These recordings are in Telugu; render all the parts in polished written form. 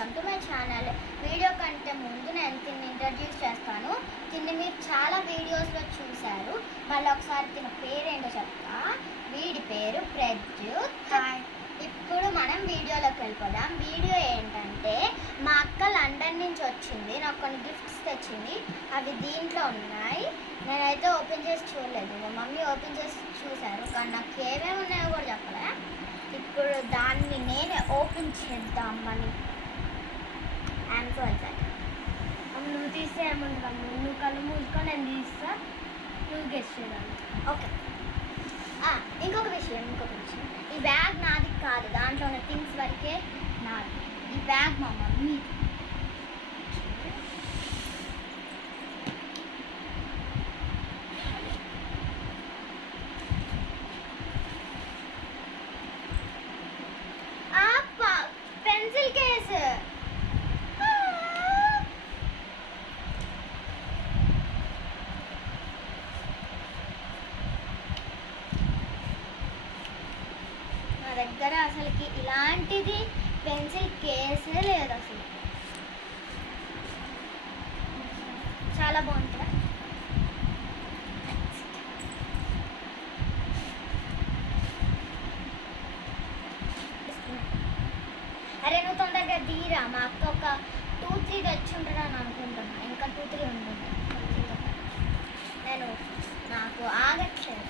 Welcome to my channel. Video కంటే ముందు నేను తిని ఇంట్రడ్యూస్ చేస్తాను. తిని మీరు చాలా వీడియోస్లో చూశారు. మళ్ళీ ఒకసారి తిన పేరేంటో చెప్తా. వీడి పేరు ప్రజ్యుత్. హాయ్. ఇప్పుడు మనం వీడియోలోకి వెళ్ళిపోదాం. వీడియో ఏంటంటే మా అక్క లండన్ నుంచి వచ్చింది, నాకు కొన్ని గిఫ్ట్స్ తెచ్చింది. అవి దీంట్లో ఉన్నాయి. నేనైతే ఓపెన్ చేసి చూడలేదు, మా మమ్మీ ఓపెన్ చేసి చూశారు, కానీ నాకు ఏమేమి ఉన్నాయో కూడా చెప్పలే. ఇప్పుడు దాన్ని నేనే ఓపెన్ చేద్దామని నువ్వు తీస్తే ఏమంటావు? నువ్వు కళ్ళు మూసుకొని నేను తీస్తా, నువ్వు గెస్ట్ చేయాలి. ఓకే. ఇంకొక విషయం, ఈ బ్యాగ్ నాది కాదు, దాంట్లో ఉన్న థింగ్స్ వరకే నాది. ఈ బ్యాగ్ మా మమ్మీ. Pencil case. నా దగ్గర అసలుకి ఇలాంటిది పెన్సిల్ కేసే లేదు అసలు. చాలా బాగుంటుందా? అరే నువ్వు తొందరగా తీరా, మా అక్క ఒక 2-3 తెచ్చి ఉంటాడని అనుకుంటున్నా. ఇంకా 2-3 ఉంటుంది. నాకు ఆగట్లేదు.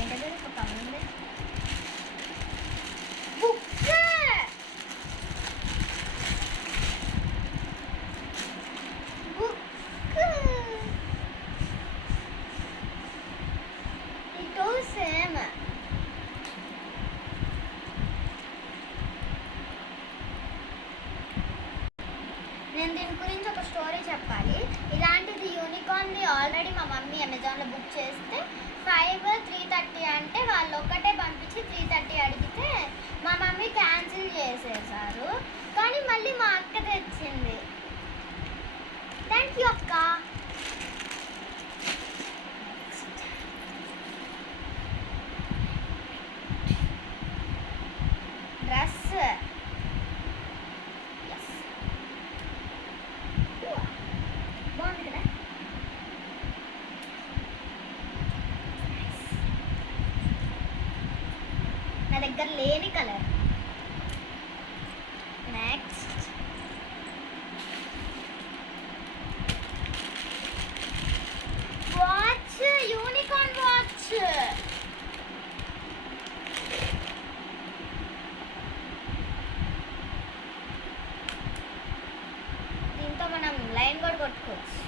ఏంటంటే ఒక పని ఉంది. బుక్. ఇటు సేమ్. నేను దీని గురించి ఒక స్టోరీ చెప్పాలి. ఇలాంటిది యూనికార్న్ది ఆల్రెడీ మా మమ్మీ అమెజాన్లో బుక్ చేస్తే 3:30 అంటే వాళ్ళు ఒక్కటే పంపించి 3:30 అడిగితే మా మమ్మీ క్యాన్సిల్ చేసేసారు. కానీ మళ్ళీ మా అక్క తెచ్చింది. థ్యాంక్ యూ అక్క. డ్రెస్ బాగుంది కదా? నా దగ్గర లేని colour. Next watch, unicorn watch. దీంతో మనం లైన్ కూడా కొట్టుకోవచ్చు.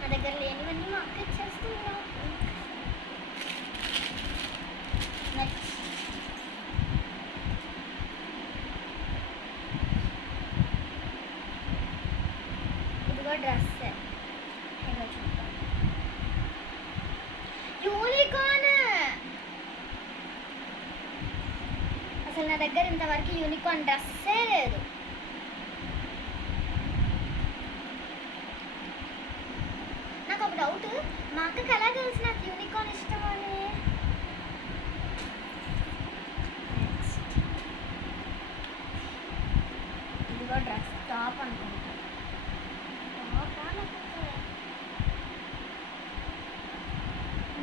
నా దగ్గర లేనివన్నీ మా అక్క ఇచ్చేస్తున్నా. నెక్స్ట్ ఇదిగో డ్రెస్. యూనికార్న్. అసలు నా దగ్గర ఇంతవరకు యూనికార్న్ డ్రెస్సే లేదు. నాకు ఒక డౌట్, మా అక్కకి ఎలా తెలుసు నాకు యూనికార్న్ ఇష్టం అని? ఇదిగో డ్రెస్, టాప్ అనుకుంటా.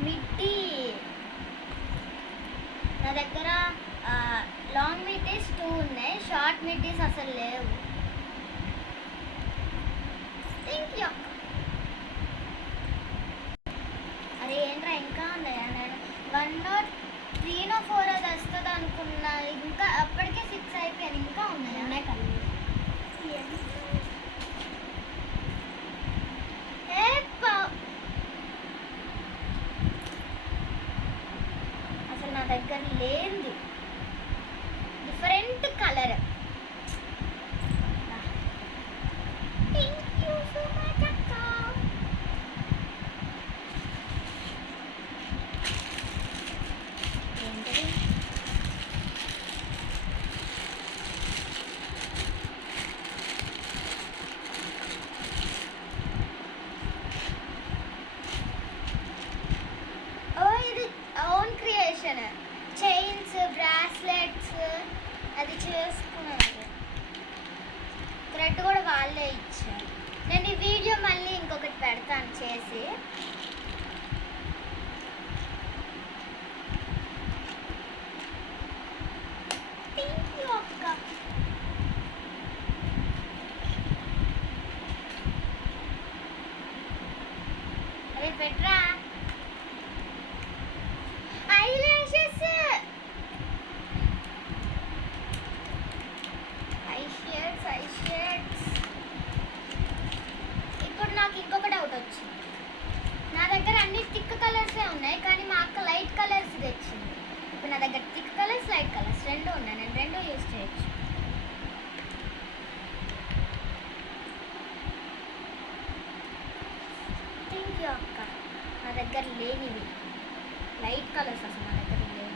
మిడ్డీ. నా దగ్గర లాంగ్ మిడ్డీస్ 2 ఉన్నాయి, షార్ట్ మిడ్డీస్ అసలు లేవు. Thank you. అరే ఏంట్రా ఇంకా ఉన్నాయా? నేను 1-3-4 అది వస్తుంది అనుకున్నా. ఇంకా అప్పటికే 6 అయిపోయాను. ఇంకా ఉన్నాయా? ఉన్నాయి కదా. అసలు నా దగ్గర లేనిది different colour. Thank you so much అక్క. ఏంటది? ఓ ఇది ఓన్ చేసుకున్నారు. థ్రెడ్ కూడా వాళ్ళే ఇచ్చారు. నేను ఈ వీడియో మళ్ళీ ఇంకొకటి పెడతాను చేసి. థ్యాంక్ యూ అక్క. అరే పెట్రా ఐలాషెస్ ఐ షేడ్స్. ఇప్పుడు నాకు ఇంకొక డౌట్ వచ్చింది. నా దగ్గర అన్ని థిక్ కలర్సే ఉన్నాయి, కానీ మా అక్క లైట్ కలర్స్ తెచ్చింది. ఇప్పుడు నా దగ్గర థిక్ కలర్స్ లైట్ కలర్స్ రెండు ఉన్నాయి, నేను రెండు యూజ్ చేయొచ్చు. థ్యాంక్ యూ అక్క. నా దగ్గర లేనివి లైట్ కలర్స్ అసలు నా దగ్గర లేవు.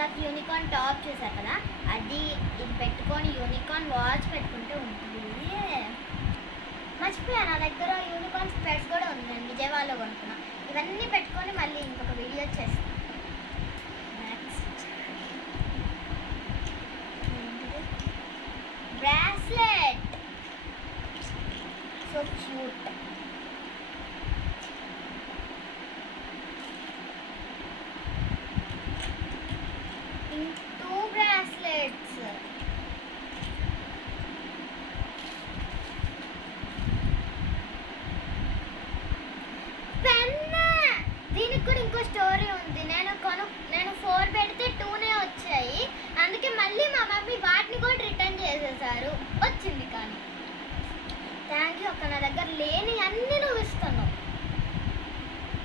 నాకు యూనికార్న్ టాప్ చూసారు కదా, అది ఇది పెట్టుకొని యూనికార్న్ వాచ్ పెట్టుకుంటే ఉంటుంది. మర్చిపోయా, నా దగ్గర యూనికార్న్ స్పెట్స్ కూడా ఉంది, నేను విజయవాడలో కొనుక్కున్నా. ఇవన్నీ పెట్టుకొని మళ్ళీ ఇంకొక వీడియో చేస్తాను. Next bracelet, so cute. Two bracelets. Pen, దీనికి కూడా ఇంకో స్టోరీ ఉంది. నేను 4 పెడితే 2నే వచ్చాయి, అందుకే మళ్ళీ మా మమ్మీ వాటిని కూడా రిటర్న్ చేసేసారు. వచ్చింది కానీ. థ్యాంక్ యూ అక్క. నా దగ్గర లేని అన్నీ నువ్వు ఇస్తున్నావు.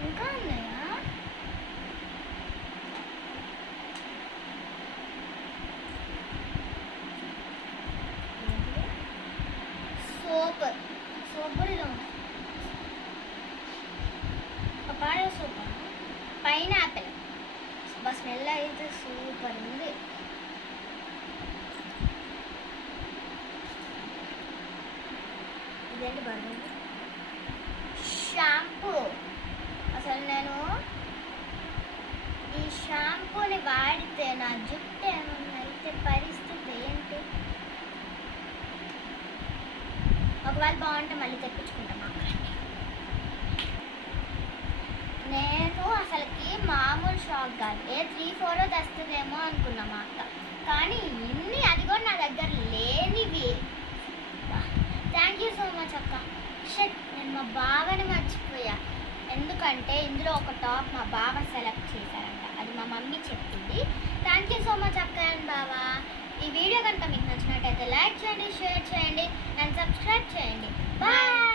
ఇంకా ఉన్నాయా? సోప్ కూడా ఇలా ఉంది. Papaya soap, pineapple. స్మెల్ అయితే సూపర్ ఉంది. ఇదేంటి బాగుంది. షాంపూ. అసలు నేను ఈ షాంపూని వాడితే నా జుట్టు ఏమన్నా అయితే పరిస్థితి ఏంటి? ఒకవేళ బాగుంటే మళ్ళీ తెప్పించుకుంటాం అక్కడికి. నేను అసలుకి మామూలు షాక్ కాదు, 3-4 తెస్తుందేమో అనుకున్నా మా అక్క, కానీ ఇన్ని అది కూడా నా దగ్గర లేనివి. థ్యాంక్ యూ సో మచ్ అక్క. షట్, నేను మా బావని మర్చిపోయా. ఎందుకంటే ఇందులో ఒక టాప్ మా బావ సెలెక్ట్ చేశారంట, అది మా మమ్మీ చెప్పింది. థ్యాంక్ యూ సో మచ్ అక్క అండ్ బావా. ఈ వీడియో కనుక మీకు నచ్చినట్టయితే లైక్ చేయండి, షేర్ చేయండి అండ్ సబ్స్క్రైబ్ చేయండి. బాయ్.